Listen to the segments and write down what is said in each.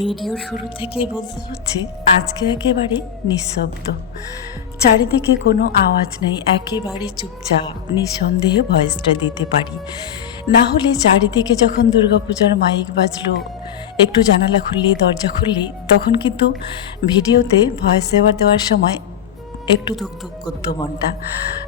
Video শুরু থেকেই বলতে হচ্ছে, আজকে একেবারে নিঃশব্দ। চারিদিকে কোনো আওয়াজ নেই, একেবারে চুপচাপ, নিঃসন্দেহে ভয়েসটা দিতে পারি। না হলে চারিদিকে যখন দুর্গাপূজার মাইক বাজলো, একটু জানালা খুললে দরজা খুললে তখন কিন্তু ভিডিওতে ভয়েস ওভার দেওয়ার সময় একটু ধুকধুক করতো মনটা।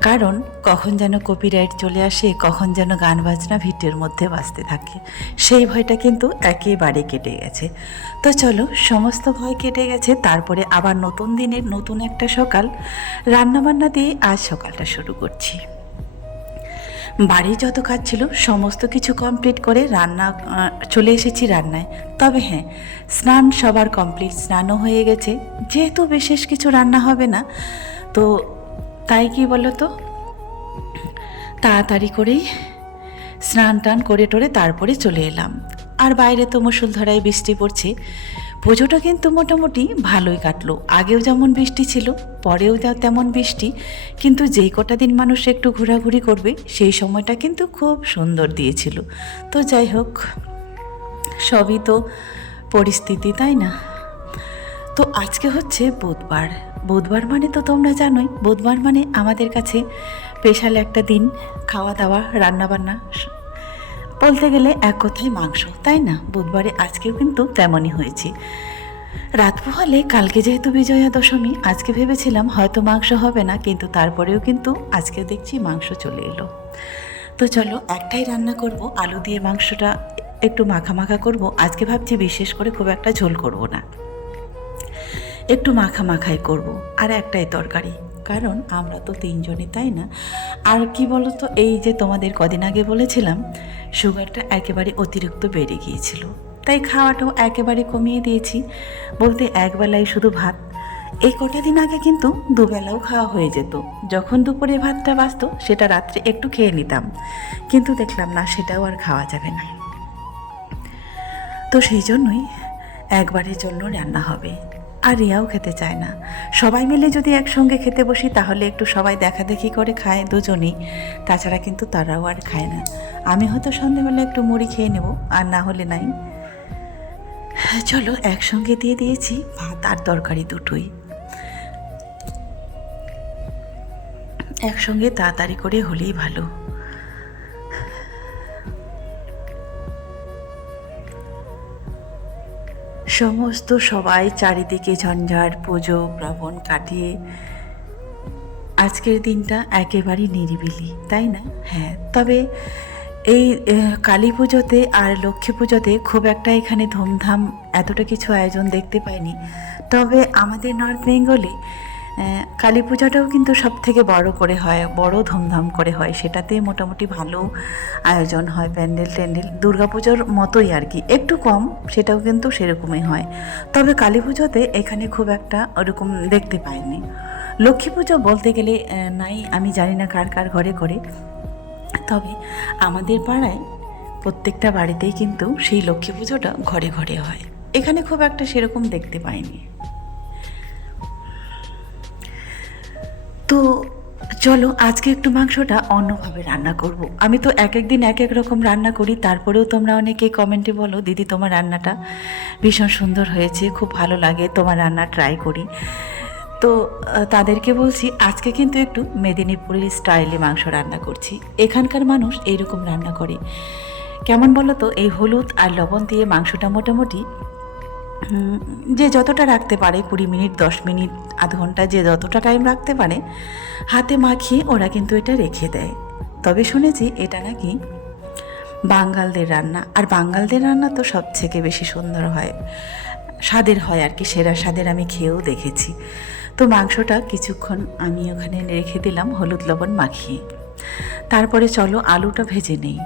কারণ কখন যেন কপিরাইট চলে আসে, কখন যেন গান বাজনা ভিটের মধ্যে বাজতে থাকে। সেই ভয়টা কিন্তু একেবারে কেটে গেছে। তো চলো, সমস্ত ভয় কেটে গেছে, তারপরে আবার নতুন দিনের নতুন একটা সকাল। রান্নাবান্না দিয়ে আজ সকালটা শুরু করছি। বাড়ির যত কাজ ছিল, সমস্ত কিছু কমপ্লিট করে রান্না চলে এসেছি রান্নায়। তবে হ্যাঁ স্নান সবার কমপ্লিট স্নানও হয়ে গেছে। যেহেতু বিশেষ কিছু রান্না হবে না, তো তাই কি বলো তো তাড়াতাড়ি করেই স্নান টান করে টোরে তারপরে চলে এলাম। আর বাইরে তো মুসুলধারায় বৃষ্টি পড়ছে। পুজোটা কিন্তু মোটামুটি ভালোই কাটলো। আগেও যেমন বৃষ্টি ছিল, পরেও তেমন বৃষ্টি। কিন্তু যেই কটা দিন মানুষ একটু ঘোরাঘুরি করবে, সেই সময়টা কিন্তু খুব সুন্দর দিয়েছিল। তো যাই হোক, সবই তো পরিস্থিতি, তাই না? তো আজকে হচ্ছে বুধবার। বুধবার মানে তো তোমরা জানোই, বুধবার মানে আমাদের কাছে স্পেশাল একটা দিন, খাওয়া দাওয়া, রান্নাবান্না বলতে গেলে এক কথায় মাংস, তাই না? বুধবারে আজকেও কিন্তু তেমনই হয়েছে। রাত পোহালে কালকে যেহেতু বিজয়া দশমী, আজকে ভেবেছিলাম হয়তো মাংস হবে না, কিন্তু তারপরেও কিন্তু আজকে দেখছি মাংস চলে এলো। তো চলো, একটাই রান্না করব, আলু দিয়ে মাংসটা একটু মাখা মাখা করব। আজকে ভাবছি বিশেষ করে খুব একটা ঝোল করব না। একটু মাখা মাখাই করব, আর একটাই তরকারি। কারণ আমরা তো তিনজনই, তাই না? আর কি বলো তো এই যে তোমাদের কদিন আগে বলেছিলাম, সুগারটা একেবারে অতিরিক্ত বেড়ে গিয়েছিল। তাই খাওয়াটাও একেবারে কমিয়ে দিয়েছি। বলতে একবেলায় শুধু ভাত। এই কটা দিন আগে কিন্তু দুবেলাও খাওয়া হয়ে যেত। যখন দুপুরে ভাতটা বাঁচত, সেটা রাত্রে একটু খেয়ে নিতাম। কিন্তু দেখলাম না, সেটাও আর খাওয়া যাবে না। তো সেই জন্যই একবারের জন্য রান্না হবে। আর রিয়াও খেতে চায় না। সবাই মিলে যদি একসঙ্গে খেতে বসি, তাহলে একটু সবাই দেখা দেখি করে খায় দুজনেই। তাছাড়া কিন্তু তারাও আর খায় না। আমি হয়তো সন্ধেবেলা একটু মুড়ি খেয়ে নেব, আর না হলে নাই। চলো, একসঙ্গে দিয়ে দিয়েছি ভাত আর তরকারি দুটোই। একসঙ্গে তাড়াতাড়ি করে হলেই ভালো। সমস্ত সবাই চারিদিকে ঝঞ্ঝাট পুজো, প্রাবণ কাটিয়ে আজকের দিনটা একেবারেই নিরিবিলি, তাই না? হ্যাঁ তবে এই কালী পুজোতে আর লক্ষ্মী পুজোতে খুব একটা এখানে ধুমধাম এতটা কিছু আয়োজন দেখতে পাইনি। তবে আমাদের নর্থ বেঙ্গলে কালী পূজাটাও কিন্তু সব থেকে বড় করে হয়, বড় ধুমধাম করে হয়। সেটাতে মোটামুটি ভালো আয়োজন হয়, প্যান্ডেল ট্যান্ডেল দুর্গাপুজোর মতোই আর কি। একটু কম, সেটাও কিন্তু সেরকমই হয়। তবে কালী পুজোতে এখানে খুব একটা ওরকম দেখতে পাইনি। লক্ষ্মী পুজো বলতে গেলে নাই, আমি জানি না কার কার ঘরে ঘরে। তবে আমাদের পাড়ায় প্রত্যেকটা বাড়িতেই কিন্তু সেই লক্ষ্মী পুজোটা ঘরে ঘরে হয়। এখানে খুব একটা সেরকম দেখতে পাইনি। তো চলো, আজকে একটু মাংসটা অন্যভাবে রান্না করব। আমি তো এক এক দিন এক এক রকম রান্না করি, তারপরেও তোমরা অনেকে কমেন্টে বলো, দিদি, তোমার রান্নাটা ভীষণ সুন্দর হয়েছে, খুব ভালো লাগে, তোমার রান্না ট্রাই করি। তো তাদেরকে বলছি, আজকে কিন্তু একটু মেদিনীপুরের স্টাইলে মাংস রান্না করছি। এখানকার মানুষ এইরকম রান্না করে। কেমন বলো তো এই হলুদ আর লবণ দিয়ে মাংসটা মোটামুটি যে যতটা রাখতে পারে, কুড়ি মিনিট, দশ মিনিট, আধ ঘণ্টা, যে যতটা টাইম রাখতে পারে, হাতে মাখিয়ে ওরা কিন্তু এটা রেখে দেয়। তবে শুনেছি এটা নাকি বাঙালদের রান্না। আর বাঙালদের রান্না তো সব থেকে বেশি সুন্দর হয়। স্বাদের হয় আর কি, সেরা স্বাদের আমি খেয়েও দেখেছি। তো মাংসটা কিছুক্ষণ আমি ওখানে রেখে দিলাম, হলুদ লবণ মাখিয়ে। তারপরে চলো আলুটা ভেজে নেই।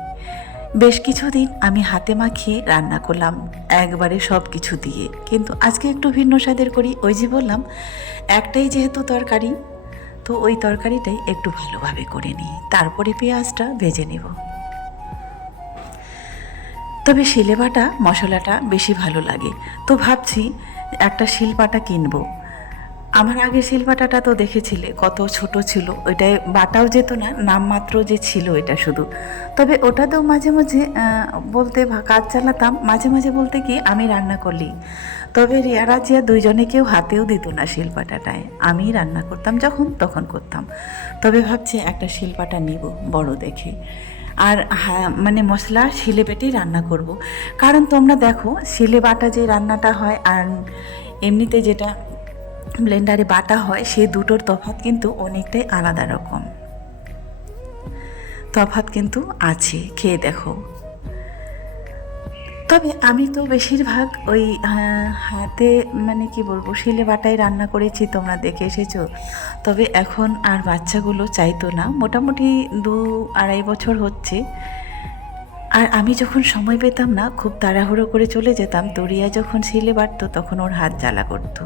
বেশ কিছুদিন আমি হাতে মাখিয়ে রান্না করলাম, একবারে সব কিছু দিয়ে। কিন্তু আজকে একটু ভিন্ন স্বাদের করি, ওই যে বললাম, একটাই যেহেতু তরকারি, তো ওই তরকারিটাই একটু ভালোভাবে করে নিই। তারপরে পেঁয়াজটা ভেজে নেব। তবে শিলে বাটা মশলাটা বেশি ভালো লাগে। তো ভাবছি একটা শিলপাটা কিনবো। আমার আগে শিলবাটাটা তো দেখেছিলে, কত ছোট ছিল। ওইটায় বাটাও যেত না নামমাত্র যে ছিল এটা শুধু। তবে ওটাতেও মাঝে মাঝে বলতে কাজ চালাতাম, মাঝে মাঝে বলতে কি, আমি রান্না করলি। তবে রিয়া রাজিয়া দুইজনে কেউ হাতেও দিত না শিলপাটাটায়। আমি রান্না করতাম যখন, তখন করতাম। তবে ভাবছি একটা শিলপাটা নিব, বড় দেখে। আর হ্যাঁ মানে মশলা, শিলে বেটেই রান্না করব। কারণ তোমরা দেখো, শিলে বাটা যে রান্নাটা হয়, আর এমনিতে যেটা ব্লেন্ডারে বাটা হয় সেই দুটোর তফাত কিন্তু অনেকটাই আলাদা রকম। তফাৎ কিন্তু আছে, খেয়ে দেখো। তবে আমি তো বেশিরভাগ ওই হাতে মানে কি বলব, শিলে বাটাই রান্না করেছি, তোমরা দেখে এসেছ। তবে এখন আর বাচ্চাগুলো চাইতো না। মোটামুটি দু আড়াই বছর হচ্ছে। আর আমি যখন সময় পেতাম না, খুব তাড়াহুড়ো করে চলে যেতাম, তরিয়া যখন শিলে বাটতো তখন ওর হাত জ্বালা করতো।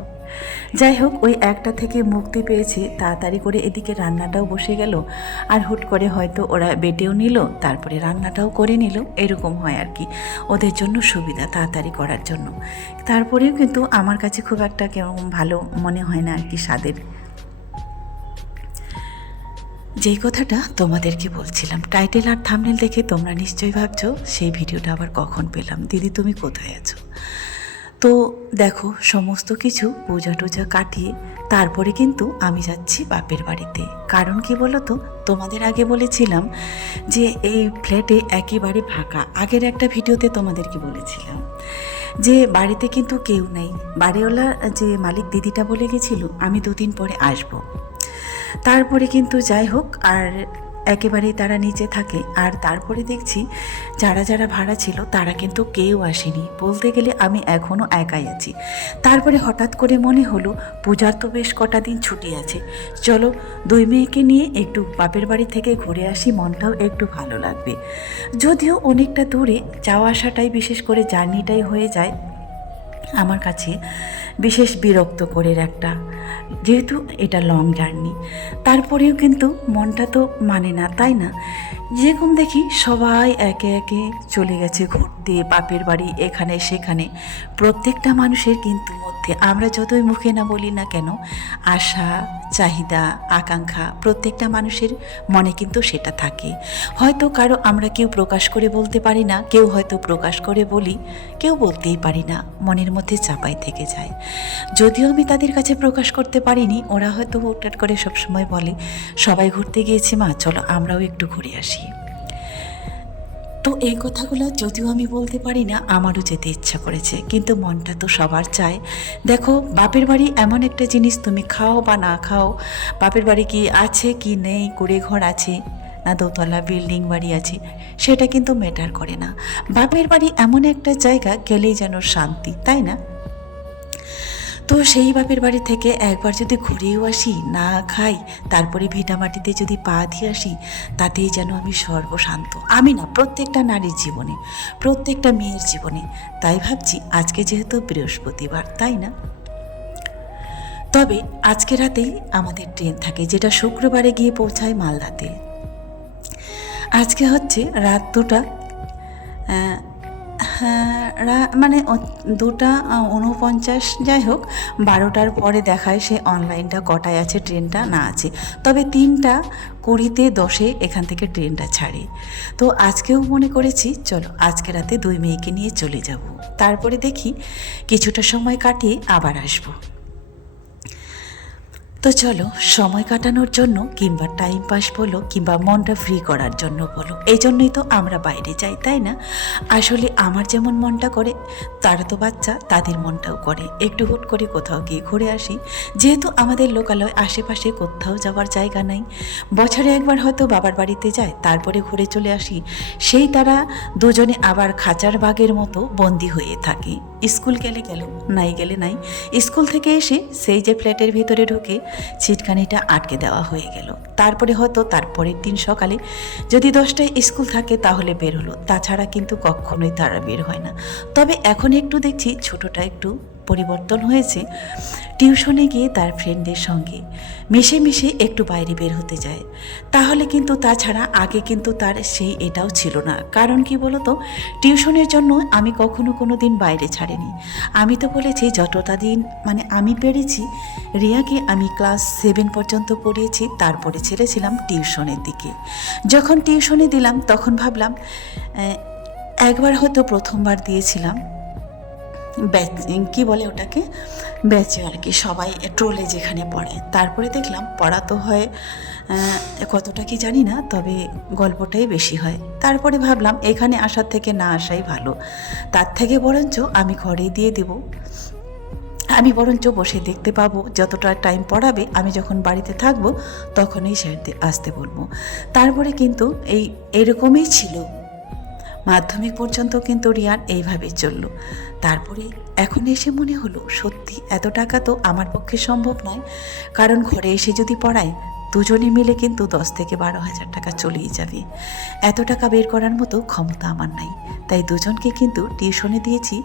যাই হোক, ওই একটা থেকে মুক্তি পেয়েছি, তাড়াতাড়ি করে এদিকে রান্নাটাও বসে গেল, আর হুট করে হয়তো ওরা বেটেও নিল, তারপরে রান্নাটাও করে নিল, এরকম হয় আর কি। ওদের জন্য সুবিধা তাড়াতাড়ি করার জন্য। তারপরেও কিন্তু আমার কাছে খুব একটা কেমন ভালো মনে হয় না আর কি স্বাদের। যেই কথাটা তোমাদেরকে বলছিলাম টাইটেল আর থামনেল দেখে তোমরা নিশ্চয়ই ভাবছ, সেই ভিডিওটা আবার কখন পেলাম? দিদি, তুমি কোথায় আছো? তো দেখো, সমস্ত কিছু পূজা টুজা কাটিয়ে তারপরে কিন্তু আমি যাচ্ছি বাপের বাড়িতে। কারণ কি বলো তো তোমাদের আগে বলেছিলাম যে এই ফ্ল্যাটে একেবারে ফাঁকা। আগের একটা ভিডিওতে তোমাদেরকে বলেছিলাম যে বাড়িতে কিন্তু কেউ নেই। বাড়িওয়ালা যে মালিক দিদিটা বলে গেছিল, আমি দুদিন পরে আসব। তারপরে কিন্তু যাই হোক, আর একেবারেই তারা নিচে থাকে। আর তারপরে দেখছি যারা যারা ভাড়া ছিল, তারা কিন্তু কেউ আসেনি। বলতে গেলে আমি এখনও একাই আছি। তারপরে হঠাৎ করে মনে হলো, পূজার তো বেশ কটা দিন ছুটি আছে। চলো, দুই মেয়েকে নিয়ে একটু বাপের বাড়ি থেকে ঘুরে আসি, মনটাও একটু ভালো লাগবে। যদিও অনেকটা দূরে, যাওয়া আসাটাই বিশেষ করে জার্নিটাই হয়ে যায়। আমার কাছে বিশেষ বিরক্ত করে একটা। যেহেতু এটা লং জার্নি তারপরেও কিন্তু মনটা তো মানে না, তাই না? যেরকম দেখি সবাই একে একে চলে গেছে ঘুরতে, বাপের বাড়ি, এখানে, সেখানে। প্রত্যেকটা মানুষের কিন্তু মধ্যে, আমরা যতই মুখে না বলি না কেন, আশা, চাহিদা, আকাঙ্ক্ষা, প্রত্যেকটা মানুষের মনে কিন্তু সেটা থাকে। হয়তো কারও আমরা কেউ প্রকাশ করে বলতে পারি না, কেউ হয়তো প্রকাশ করে বলি, কেউ বলতেই পারি না, মনের মধ্যে চাপাই থেকে যায়। যদিও আমি তাদের কাছে প্রকাশ করতে পারিনি, ওরা হয়তো হুটহাট করে সবসময় বলে, সবাই ঘুরতে গিয়েছি মা, চলো আমরাও একটু ঘুরে আসি। তো এই কথাগুলো যদিও আমি বলতে পারি না, আমারও যেতে ইচ্ছা করেছে, কিন্তু মনটা তো সবার চায়। দেখো, বাপের বাড়ি এমন একটা জিনিস, তুমি খাও বা না খাও, বাপের বাড়ি কি আছে কি নেই, কুড়ে ঘর আছে, না দোতলা বিল্ডিং বাড়ি আছে, সেটা কিন্তু ম্যাটার করে না। বাপের বাড়ি এমন একটা জায়গা, গেলেই যেন শান্তি, তাই না? তো সেই বাপের বাড়ি থেকে একবার যদি ঘুরেও আসি, না খাই, তারপরে ভিটামাটিতে যদি পা দিয়ে আসি, তাতেই যেন আমি সর্বশান্ত। আমি না, প্রত্যেকটা নারীর জীবনে, প্রত্যেকটা মেয়ের জীবনে। তাই ভাবছি আজকে যেহেতু বৃহস্পতিবার, তাই না? তবে আজকে রাতেই আমাদের ট্রেন থাকে, যেটা শুক্রবারে গিয়ে পৌঁছায় মালদাতে। আজকে হচ্ছে রাত দুটা মানে দুটা উনপঞ্চাশ যাই হোক, বারোটার পরে দেখায় সে অনলাইনটা কটায় আছে, ট্রেনটা না আছে। তবে তিনটা কুড়িতে দশে এখান থেকে ট্রেনটা ছাড়ে। তো আজকেও মনে করেছি, চলো আজকে রাতে দুই মেয়েকে নিয়ে চলে যাব। তারপরে দেখি কিছুটা সময় কাটিয়ে আবার আসব। তো চলো, সময় কাটানোর জন্য কিংবা টাইম পাস বলো কিংবা মনটা ফ্রি করার জন্য বলো। এই জন্যই তো আমরা বাইরে যাই, তাই না? আসলে আমার যেমন মনটা করে, তারা তো বাচ্চা, তাদের মনটাও করে। একটু হুট করে কোথাও গিয়ে ঘুরে আসি। যেহেতু আমাদের লোকালয়, আশেপাশে কোথাও যাওয়ার জায়গা নাই। বছরে একবার হয়তো বাবার বাড়িতে যায় তারপরে ঘুরে চলে আসি। সেই তারা দুজনে আবার খাঁচার বাঘের মতো বন্দি হয়ে থাকে। স্কুল গেলে গেল, নাই গেলে নাই। স্কুল থেকে এসে সেই যে ফ্ল্যাটের ভিতরে ঢুকে ছিটকানিটা আটকে দেওয়া হয়ে গেল। তারপরে হয়তো তারপরের দিন সকালে যদি দশটায় স্কুল থাকে তাহলে বের হলো। তাছাড়া কিন্তু কখনোই তারা বের হয় না। তবে এখন একটু দেখছি ছোটটা একটু পরিবর্তন হয়েছে, টিউশনে গিয়ে তার ফ্রেন্ডদের সঙ্গে মিশে মিশে একটু বাইরে বের হতে যায়। তাহলে কিন্তু তাছাড়া আগে কিন্তু তার সেই এটাও ছিল না। কারণ কি বলতো? টিউশনের জন্য আমি কখনো কোনো দিন বাইরে ছাড়িনি। আমি তো বলেছি, যতটা দিন মানে আমি পেরেছি, রিয়াকে আমি ক্লাস সেভেন পর্যন্ত পড়িয়েছি, তারপরে ছেড়েছিলাম টিউশনের দিকে। যখন টিউশনে দিলাম, তখন ভাবলাম একবার হয়তো প্রথমবার দিয়েছিলাম। কি বলে ওটাকে? ব্যাচে আর কি সবাই ট্রোলে যেখানে পড়ে। তারপরে দেখলাম পড়া তো হয় কতটা কি জানি না, তবে গল্পটাই বেশি হয়। তারপরে ভাবলাম, এখানে আসার থেকে না আসাই ভালো। তার থেকে বরঞ্চ আমি ঘরেই দিয়ে দেব। আমি বরঞ্চ বসে দেখতে পাবো, যতটা টাইম পড়াবে, আমি যখন বাড়িতে থাকব, তখনই স্যারতে আসতে বলব। তারপরে কিন্তু এই, এরকমই ছিল। মাধ্যমিক পর্যন্ত কিন্তু রিয়ার এইভাবে চলল। তারপরে এখন এসে মনে হলো, সত্যি এত টাকা তো আমার পক্ষে সম্ভব নয়। কারণ ঘরে এসে যদি পড়ায়, দুজনে মিলে কিন্তু দশ থেকে বারো হাজার টাকা চলেই যাবে। এত টাকা বের করার মতো ক্ষমতা আমার নাই। তাই দুজনকে কিন্তু টিউশনে দিয়েছি।